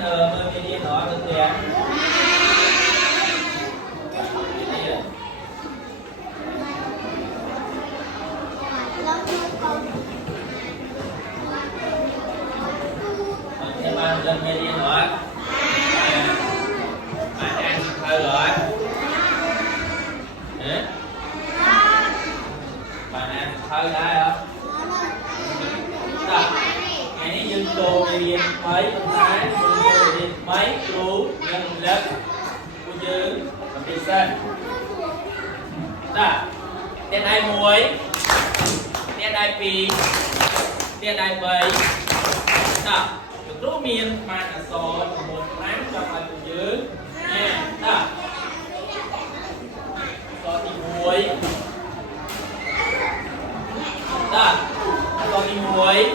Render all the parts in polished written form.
bạn mơ đi nó được tiền em ăn lên mê đi nữa bạn ăn hơi rồi bạn ăn hơi đây hả ngày nay dương tô đi mấy con thái đi mấy chú nhân lớp cô dương và đi sân đó tiền ai muối tiền ai pì tiền ai bầy đó được rút miên mà là sò một tháng cho ai cô dương nha đó sò thì muối đó sò thì muối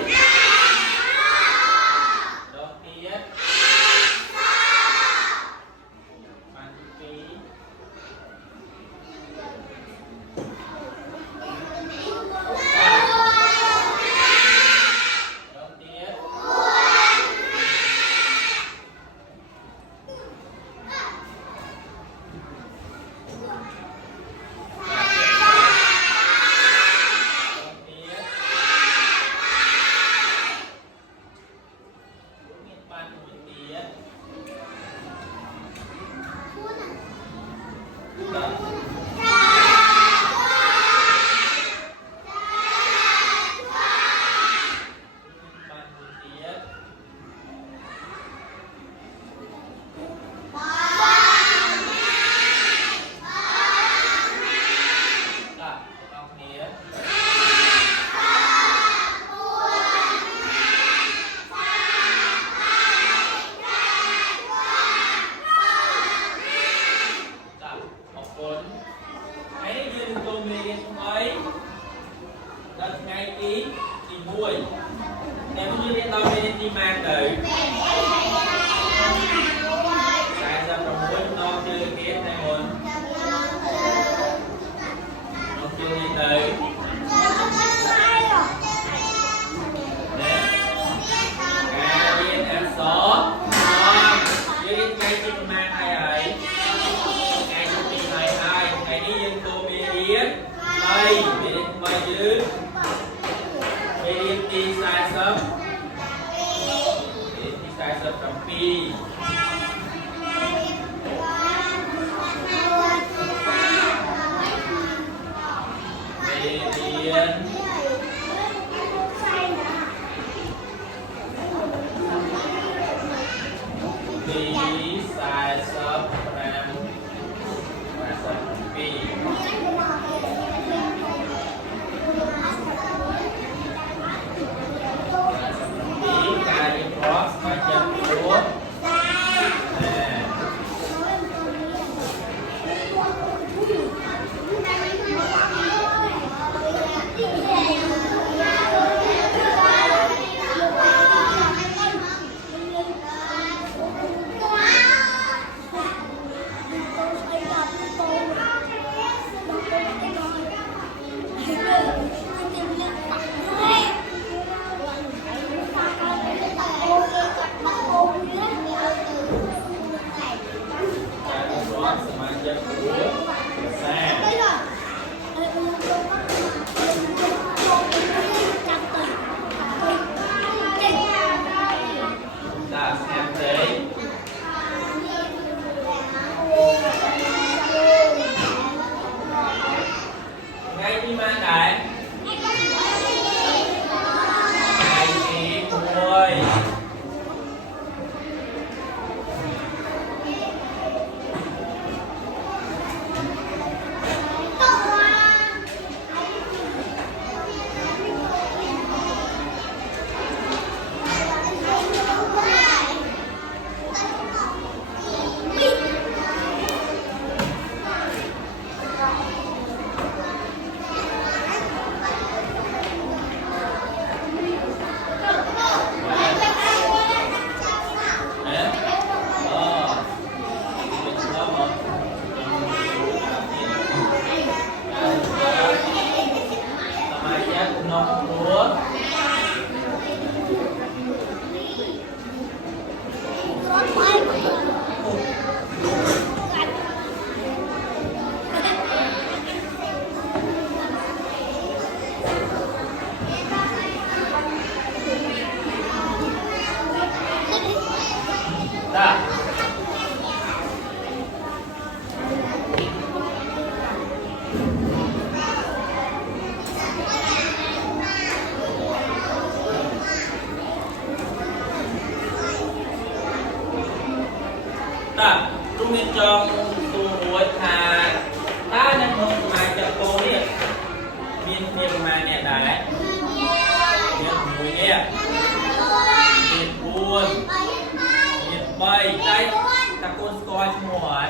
ta ta trung niên trong tu hối thà ta nên không mà cho cô đi miền mà nè đại miền mùi nghe miền buồn miền bay đây ta côn coi chung hỏi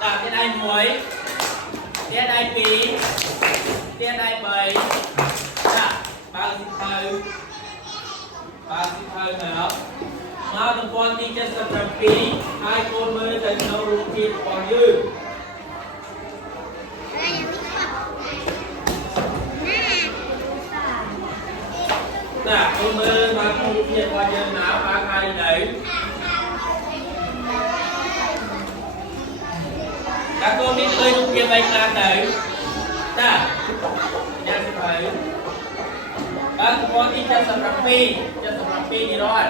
ta cái đây muối cái đây pí cái đây bầy ta bao nhiêu thời nữa mà tụi con đi chơi sập sập pí hai con mới thành nấu rút thịt còn dư ta con mới mà không rút thịt còn dư nào ba hai đấy các cô biết ơi lúc kia bay ra tới ta nhanh phải bác con đi chân sập phi gì rồi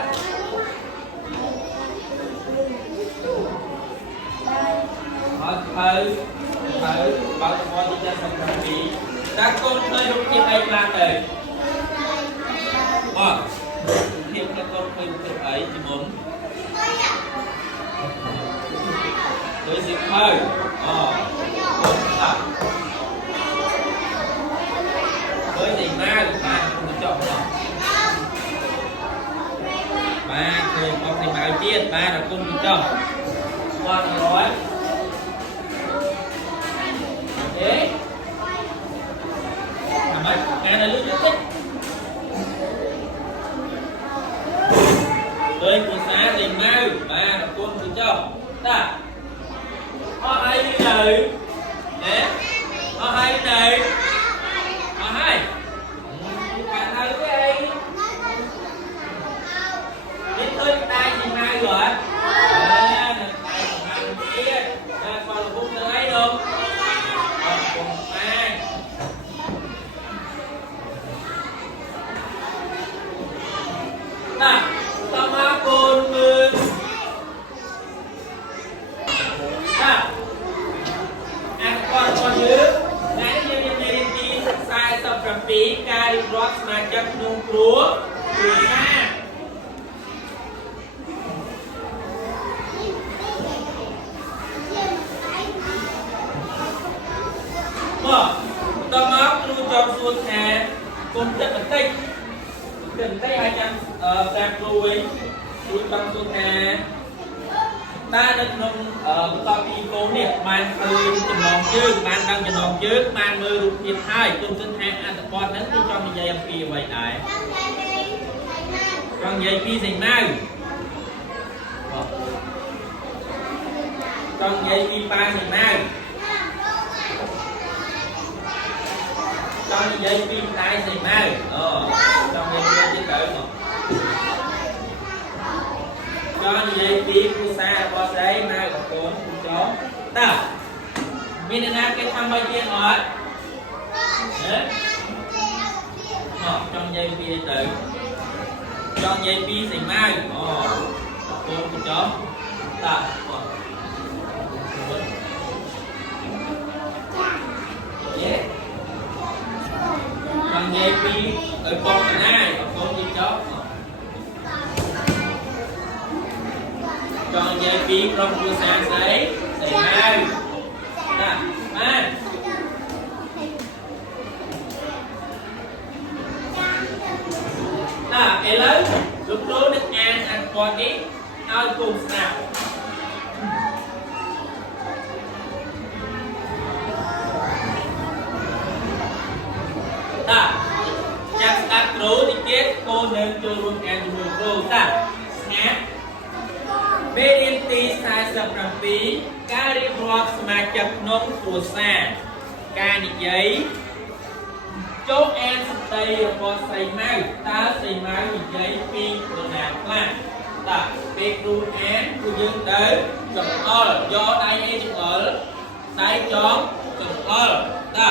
thử bác con đi chân sập phi các con ơi lúc kia bay ra tới thêm các con ơi lúc kia ấy thì muốn với dịch hơi với gì ma không chọn rồi ba thì con thì bảo chiết ba là cung chọn con nói thế làm mấy cái này lúc tích với của xã thì ma ba là cung thì chọn ta có ai đi đời nè có ai đời có ai cả thầy cái đi biết ơi tay gì mai rồi tay của mai kia còn là cũng từ ấy đâu còn cùng mai nè tao má côn mưa còn nhớ nãy giờ mình đi sai tập làm phí cài rót mà chắc nung lúa từ xa tâm áp lưu trong xuân hè cùng chất là tích gần tay 200 xem rồi lưu trong xuân hè ta được nông tập đi cố niệm ban từ chừng nòng trước ban đang chừng nòng trước ban mưa rụt thiệt hai trong sinh hai ăn tập con đến tôi cho mình dây em phi vậy đấy trong dây phi gì nào trong dây phi ba gì nào trong dây phi hai gì nào trong dây phi trên đợi mà cho như vậy phí của xa có giấy mai có cuốn cũng chó ta mình là cái thằng bao nhiêu hỏi trong dây phí tự trong dây phí thành mai cuốn cũng chó ta trong dây phí ở con này cuốn gì chó còn dây phí trong của sáng giấy hai nè ba cái lớn lúc đó được ăn con đi ao cùng nào chắc đặt rú thì kết cô nên cho luôn ăn mùi rô ta nhé bên tí sai sập ការរៀបរាប់សមាជិកក្នុងគ្រួសារការនិយាយចូលអានសម្ដីរបស់ស្រីម៉ៅតើស្រីម៉ៅនិយាយពីនរណាខ្លះតើពេលគ្រូអានគឺយើងទៅចង្អុលយកដៃឯចង្អុលដៃចងចង្អុលតើ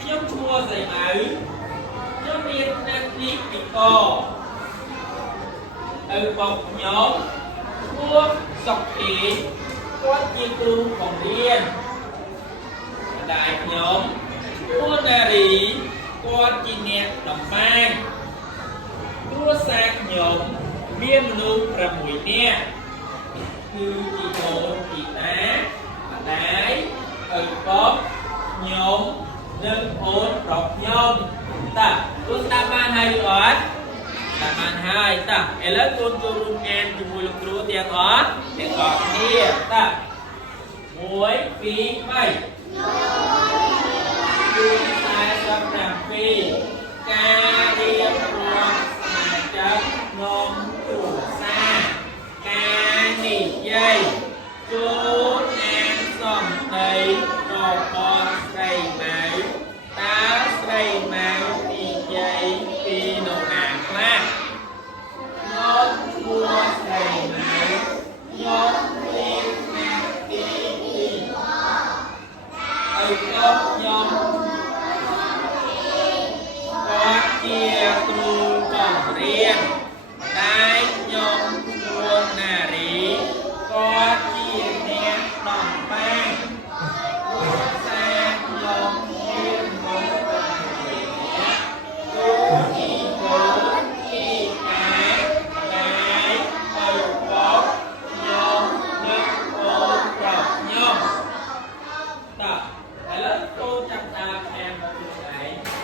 ខ្ញុំឈ្មោះស្រីម៉ៅខ្ញុំរៀនថ្នាក់ទី2កឪបងខ្ញុំឈ្មោះសុខធីគាត់ជាគ្រូបង្រៀនម្ដាយខ្ញុំឈ្មោះនារីគាត់ជាអ្នកតម្បាញគ្រួសារខ្ញុំមានមនុស្ស6នាក់គឺជាកូនពីតាម្ដាយឪពុកខ្ញុំនិងអូនប្រុសខ្ញុំតើគូស្ដាប់បានហើយឬអត់ស្ដាប់បានហើយតើឥឡូវកូនចូលរួមអានជាមួយលោកគ្រូទាំងអស់គ្នាតើ1 2 3ការរៀបរាប់សមាជិកក្នុងគ្រួសារការនិយាយចូលអានសំដីរបស់ស្រីម៉ៅតើស្រីម៉ៅនិយាយពីនរណាខ្លះខ្ញុំឈ្មោះស្រីម៉ៅខ្ញុំរៀនថ្នាក់ទី2ឪពុកខ្ញុំគាត់ជាគ្រូបង្រៀនតែខ្ញុំឈ្មោះនារីគាត់ជាអ្នកតម្បាញគ្រួសារខ្ញុំមានមនុស្ស6នាក់គឺជាកូនពីតាតែឪពុកខ្ញុំនិងអូនប្រុសខ្ញុំតើឥឡូវគូចាប់តាមអានមកខ្លួនឯង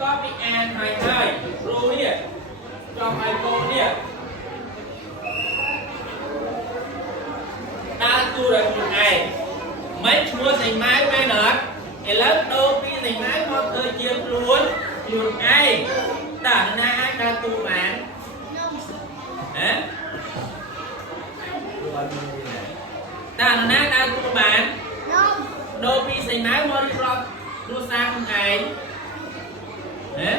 ก็มีอ่านหายได้รู้เนี่ยจอมไอโฟนเนี่ยตาตัวแบบยังไงไม่ชัวร์ใส่ไม้ไปหนอไอ้แล้วโตพี่ใส่ไม้พอเคยเจียมล้วนอยู่ไอ้ตาหน้าตาตัวหมันฮะตาหน้าตาตัวหมันโตพี่ใส่ไม้พอรู้สร้างไงฮะ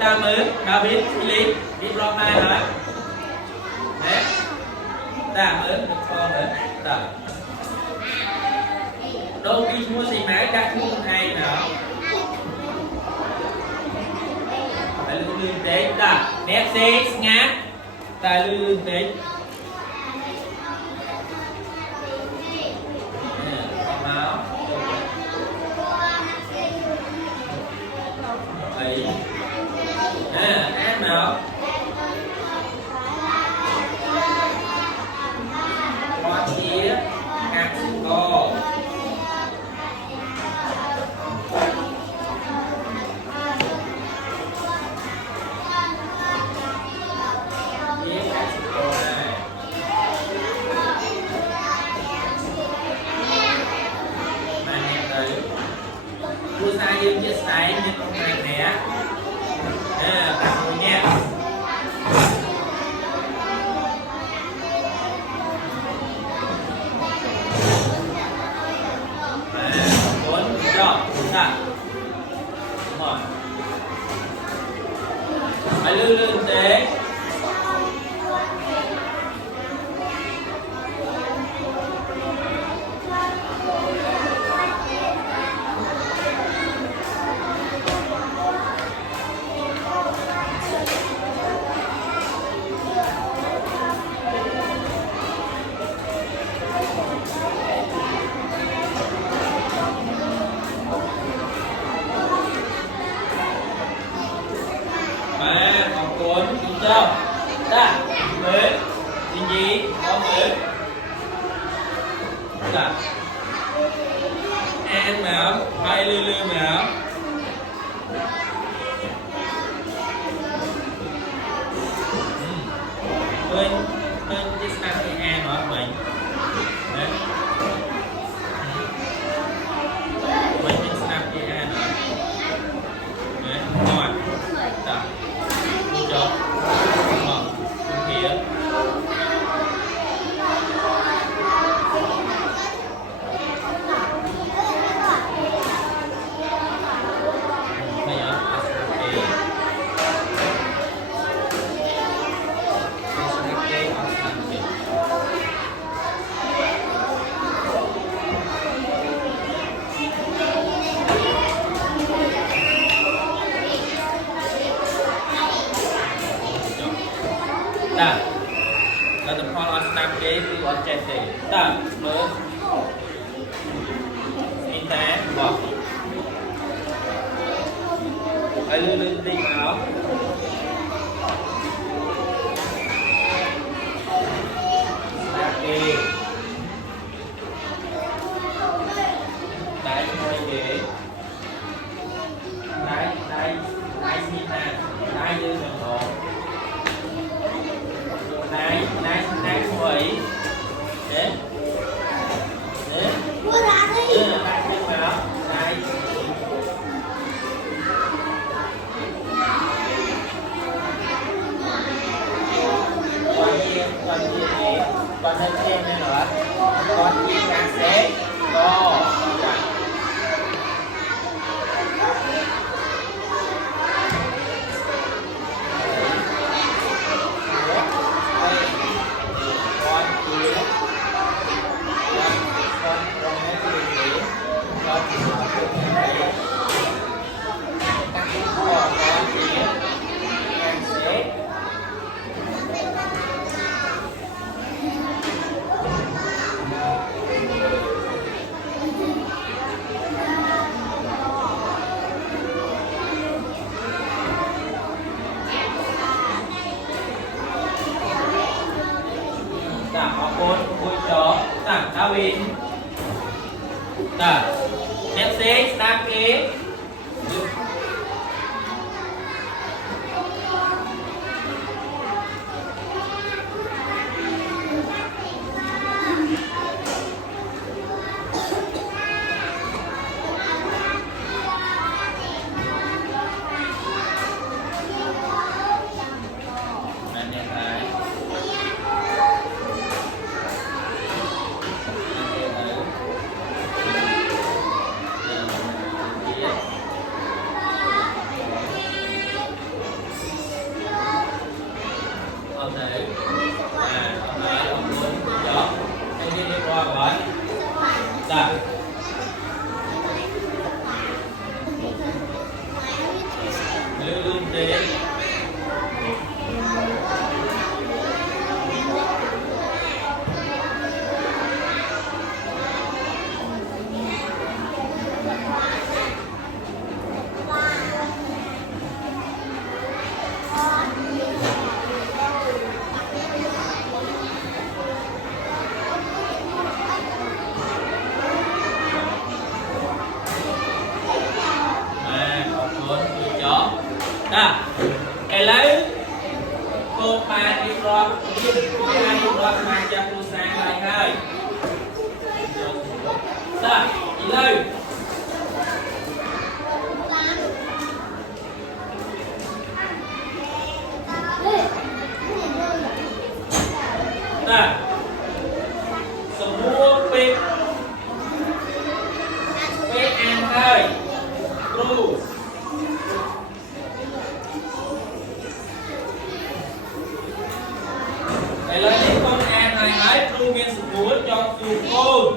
ta mới David Philip đi lo mai hả đấy ta mới được con nữa ta đâu đi mua gì máy đã mua hay nào ta lương lương đấy ta nét xe ngát ta lương lương đấy máu ấy máu con chia hạt co Tôi sai dương chia sẻ như con này nè bạn ơi nha bốn cho ta đúng rồi hãy lương lương tế còn cuốn đúng chưa ta mới gì có mới là ăn máu hay lư lư máu quên quên cái sang cái ăn ở mình đấy mình sang cái ăn ở đấy rồi ta cho phía ta là the Paul on snap game to objective ta mới internet bỏ hãy lưu lên đi áo snap game đáy ngồi ghế đáy xin nè đáy như đường hồ này quỷ đấy đấy lại thêm vào này con chia con lên thêm nữa con chia càng xếp co David ta next stage start game lương thế cái lấy cô ba đi rồi hai đi rồi mà cho cô sang lại hơi đó chị lưu đó semua pik pik ăn hơi terus cái lời đến con ăn này hãy pru miên sự múa cho dù cô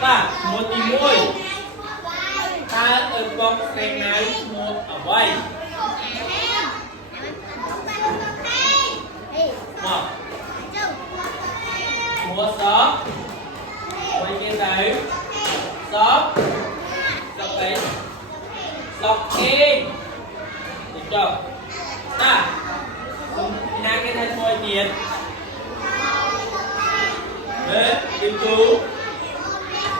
ta một tí môi ta ở con kênh này một ở vậy một múa sóp quay kia đấy sóp sóp ấy sóp kia được chưa ta na cái thân môi tiền đấy kim chú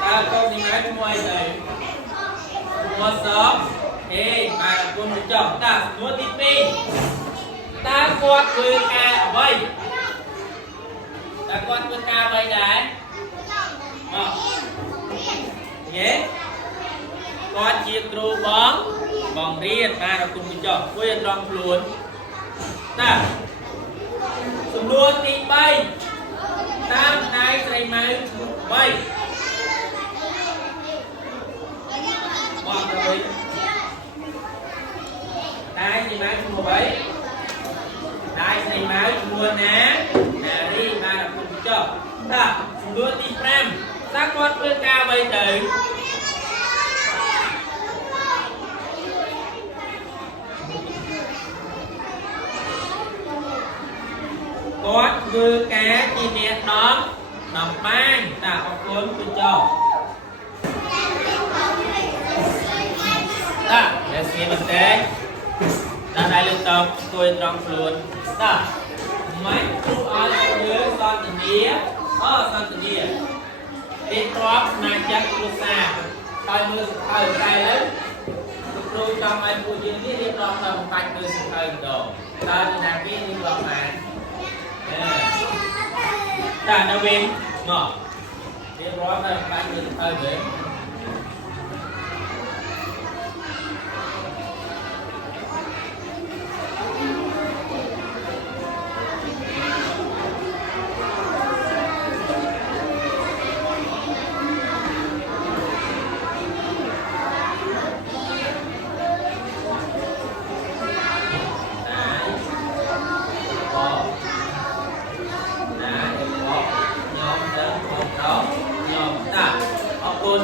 ta con đi máy môi này mua sớm ê mà con một chồng ta mua tivi ta quạt với ca ở đây ta quạt với ca đây đấy nhé con chia trù bóng riêng ta là cùng một chồng quên trong luôn ta sum luôn đi bay tam nai say máy bay bọn rồi nai say máy mua bấy nai say máy mua ná nè đi mà là cùng cho ta luôn đi pram ta con với ca bay tới con vừa cá chi nè đó nằm mang ta học cuốn với cho ta để xem vấn đề ta đây liên tục tôi trong luôn ta mấy chú ở dưới son tình nghĩa son tình nghĩa đi drop này chắc luôn xa thôi mưa thời tay đấy tôi trong ai phụ dương đi drop tầm cạnh mưa thời đồ ta đi làm cái đi drop này ta nó bên ngỏ đi drop tầm cạnh mưa thời đấy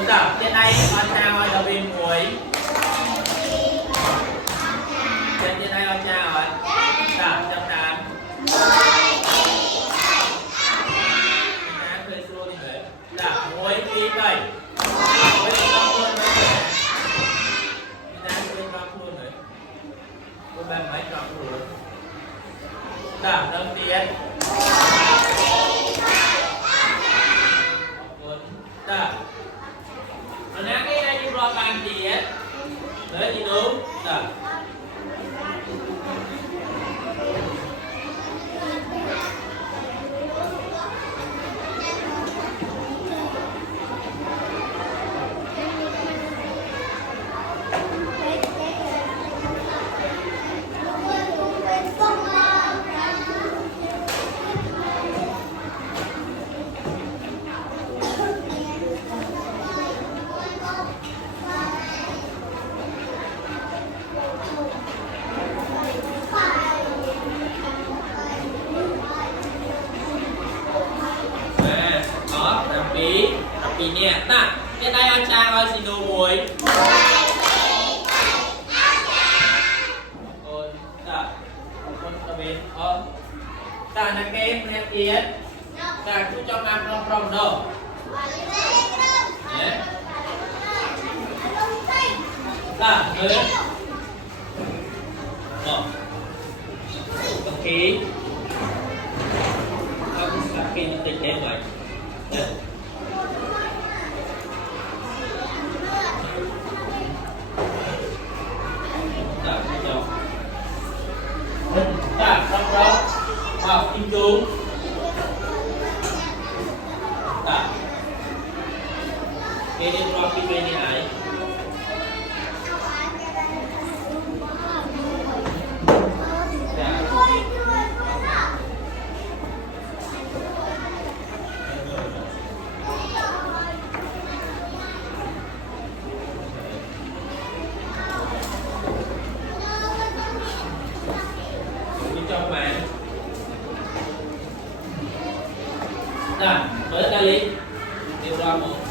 tập trên đây con sao ở bên muối trên đây con sao rồi tập trong đám phơi xua đi vậy tập muối tí vậy muối con luôn đấy muối con luôn đấy cô bạn mấy con luôn tập đầu tiên tập rồi nãy cái này chúng ta bàn gì á đấy thì đúng rồi nè ta trên đây anh cha ơi xin đồ muối ta là kem nè tiền ta chú cho ăn không không đâu ta người ok không sắp khi nó tình em vậy ta không đâu vào kim chú ta cái điện thoại cái bên này cho bạn rồi với ta lý điều ra một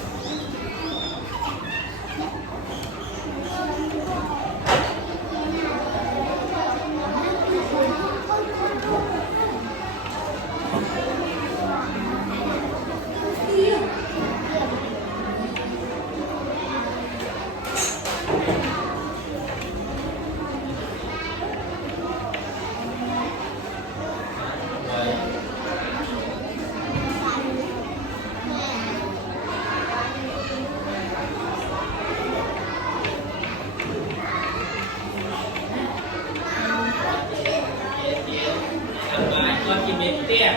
chỉ biết tiền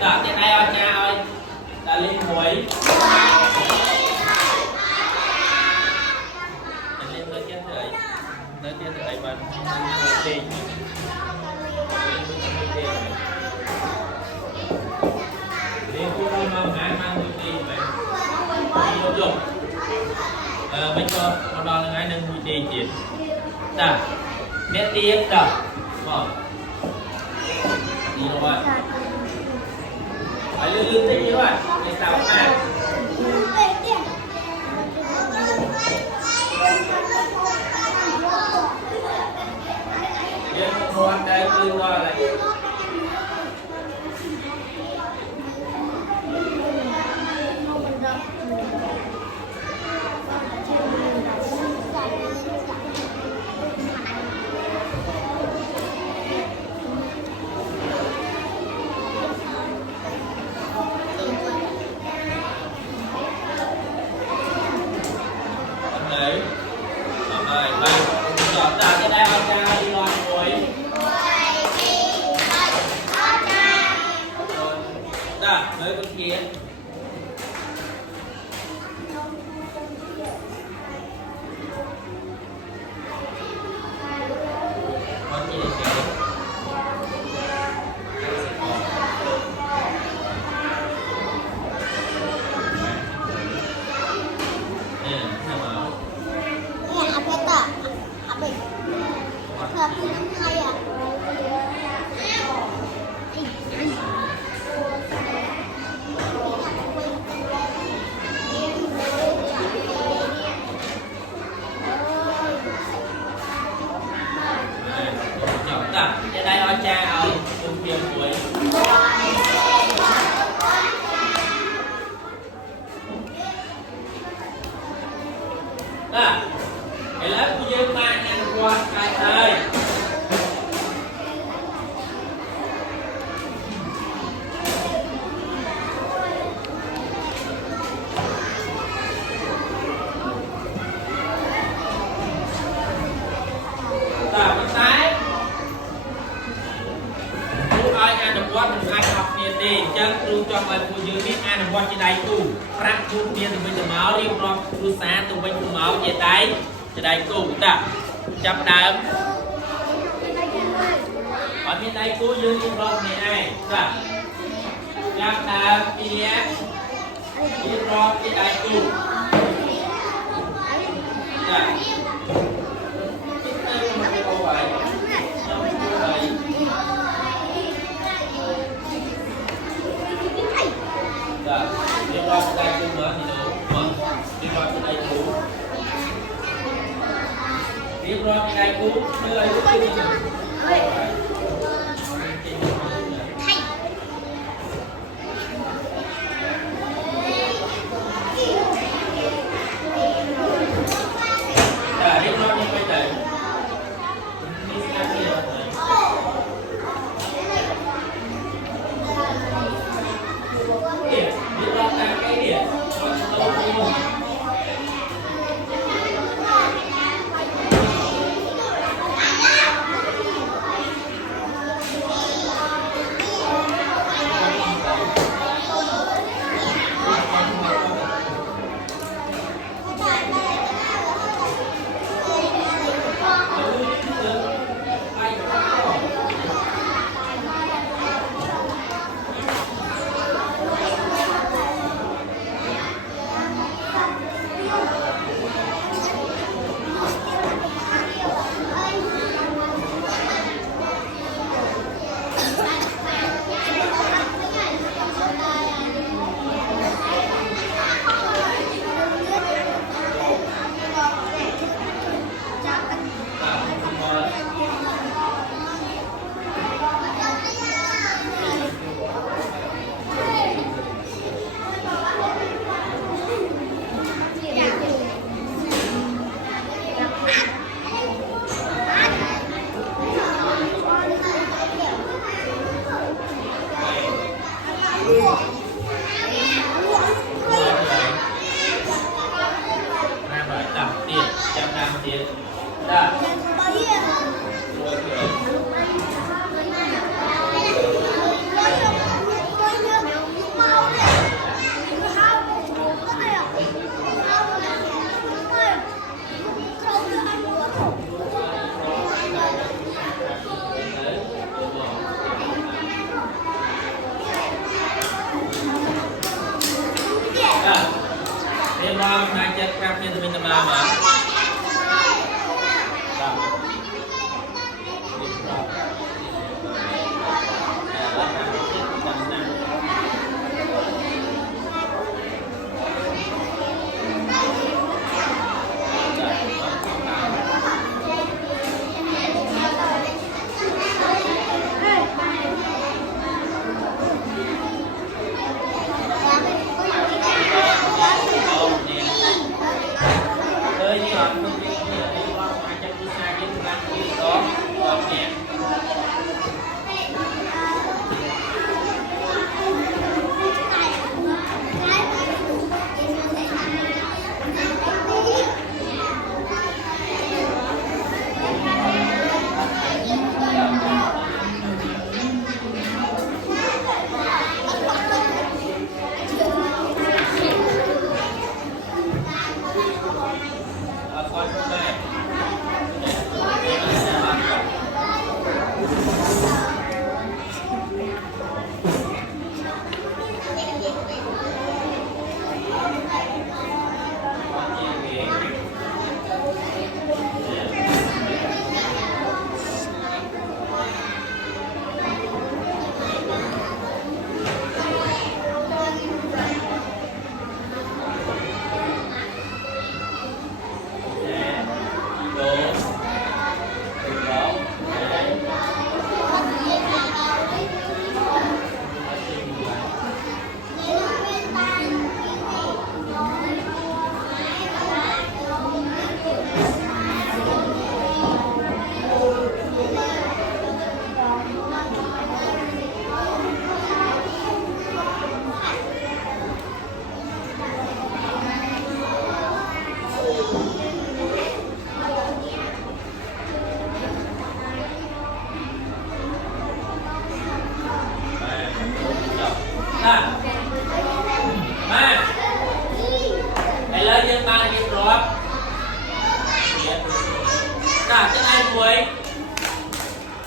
đã tiền ai ơi cha ơi đã lên muối lên tới chết rồi bạn tiền đi cô đi mang mang đi mày đi đâu mấy con đo là ngay nâng đi tiền ta biết tiếp đâu đi đâu vậy phải lươn tí nữa rồi để sao mà để không ăn đây lươn qua lại với con kia con kia đây ơi cha ơi cùng tiền tuổi cái lớp của dương ta nhanh qua cái ơi mình ai học nè đi chân luôn cho bài phụ nữ biết ai là quan trên đây tu rắc tu tiền từ bên máu đi rồi tu xa từ bên máu trên đây tu ta chấp đám ở miền Tây cú dương đi rộng này ai dạ gặp đà phía đi rộng miền Tây cú dạ câu vậy dạ đi rộng miền Tây cú nữa thì được đi rộng miền Tây cú đi rộng miền Tây cú nơi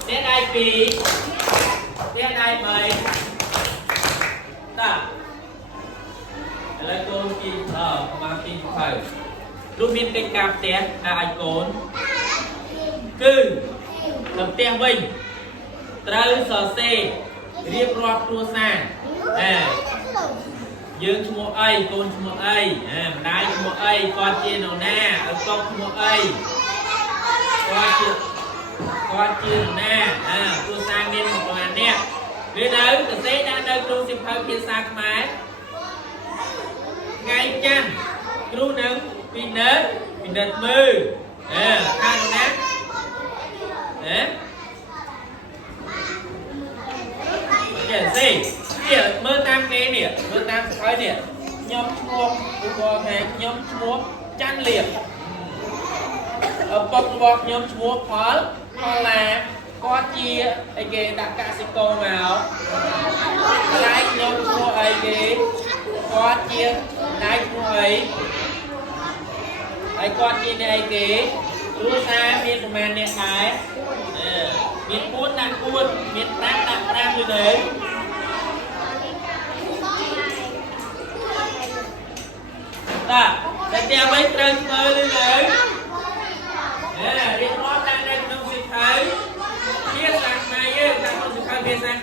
Tiết ai phí. Tiết ai mấy. Ta. Lấy cô kim mà kim phải. Lúc miên cây cạp tiết ai cốn. Cứ. Tập tiết vinh. Trâu sở xe. Riêng rọt rùa xa. Dương cho một ai, con cho một ai. Đáy cho một ai, con chia nào nè. Ở con cho một ai. Con chia nào nè. Rùa xa miên một đoàn nè. Vì đâu, tự xế đã đâu rùa xịp hơi kia xa khá máy. Ngay chanh. Rùa nâng. Vì nớt mư. Khá nào nè. Gì? Mơ tam cái nè, mơ tam cái nè. Nhóm mua, cô hàng nhóm mua chăn liệt. Ở bọc bọc nhóm mua khó là có chia ai kì đặt cả sĩ cô vào. Lại nhóm mua ai kì có chia lại mua ấy. Ai có chia này kì rú xa miền của mình nè thái. Miền cuốn nặng cuốn, miền nặng nặng như đấy. Ta, tại theo mấy trân mơ đi lấy. Riêng nó đang đây trong sự thấy. Biết rằng này, ta không sự khai biệt rằng